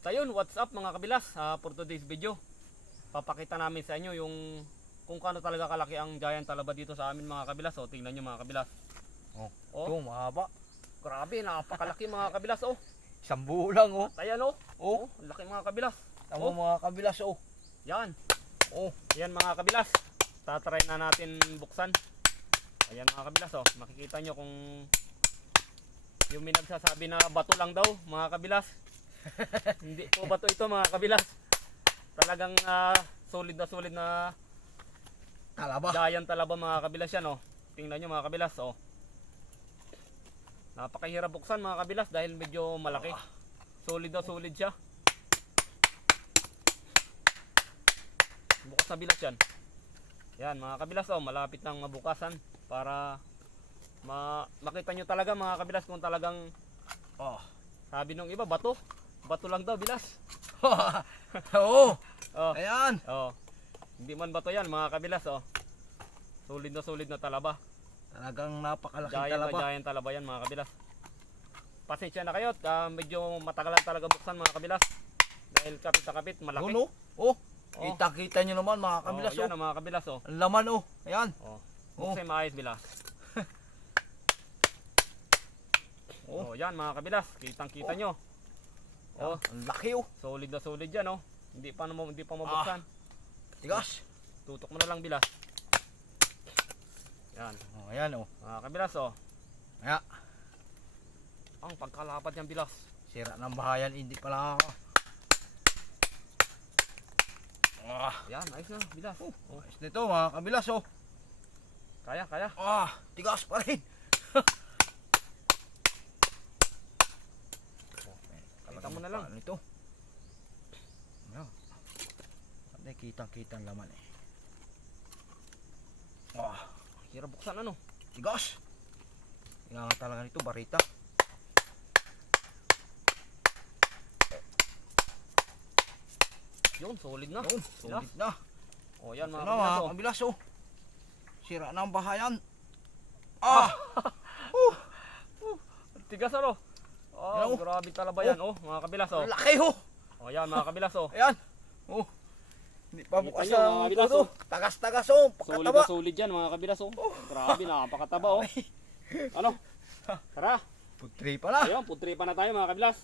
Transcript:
At ayun, what's up mga kabilas? For today's video, papakita namin sa inyo yung kung kano talaga kalaki ang giant talaba dito sa amin mga kabilas. O, tingnan nyo mga kabilas. Oh, Oh, ito mahaba. grabe, napakalaki mga kabilas. Oh, Isang buo lang oh. at ayan oh. Oh, Oh, laki mga kabilas. tamo mga kabilas oh. Yan. Oh, Yan mga kabilas. Tatry na natin buksan. Ayan mga kabilas oh. Makikita nyo kung yung may nagsasabi na bato lang daw mga kabilas. Hindi po bato ito mga kabilas. Talagang solid na talaba. giant talaba mga kabilas yan oh. Tingnan nyo mga kabilas oh. Napakahirap buksan mga kabilas dahil medyo malaki. Solid na solid siya. Bukas na bilas yan. Yan mga kabilas oh, malapit nang mabukasan para makita nyo talaga mga kabilas kung talagang sabi nung iba bato lang daw bilas. Oo. Oh, Ayan. oh. Hindi man bato yan mga kabilas oh. Solid na talaba. Talagang napakalaking talaba. Giant talaba yan mga kabilas. Pasensya na kayo, medyo matagalan talaga buksan mga kabilas. Dahil kapit na kapit, malaki. Yun, oh. Oh. Oh. Kita nyo naman mga kabilas Yan oh. ang mga kabilas oh. Ang laman oh. Ayan. Oh. Oh. Buksan maayos bilas. Oh. Oh, yan mga kabilas, kitang-kita nyo. Oh, Ang laki oh. solid na solid yan oh. Hindi pa mabuksan. Tigas. Tutok mo na lang bilas. Yan, Oh, ayan oh. mga kabilas oh. Ayan. Ang pagkalapad niyang bilas. Sira ng bahayan, hindi pala ako. Yan, ayos na bilas. Oh, Ayos nito mga kabilas oh. kaya. Tigas pa rin. Kita mo na lang. Ano ito? Ayan. Hindi kitang-kita ang laman eh. Hirap buksan ano. Tigas. Kailangan talaga nito barita. Yun, solid na. Yun, Bilas. solid na. Oh, yan mga Ano kabilas mga oh. kabilas oh. Sira na ang bahayan. Tigas ano. Oh, Yan, oh. grabe talaba yan oh, mga kabilas oh. Laki oh. Oh, yan mga kabilas oh. Ayan. Oh. Hindi pa Kita bukas nyo, mga ang kabilas, todo. oh. Tagas-tagas oh. Solid Pakataba. na solid yan mga kabilas oh. Grabe, napakataba oh. Ano? Tara. Putri pala. Ayun, putri pa na tayo mga kabilas.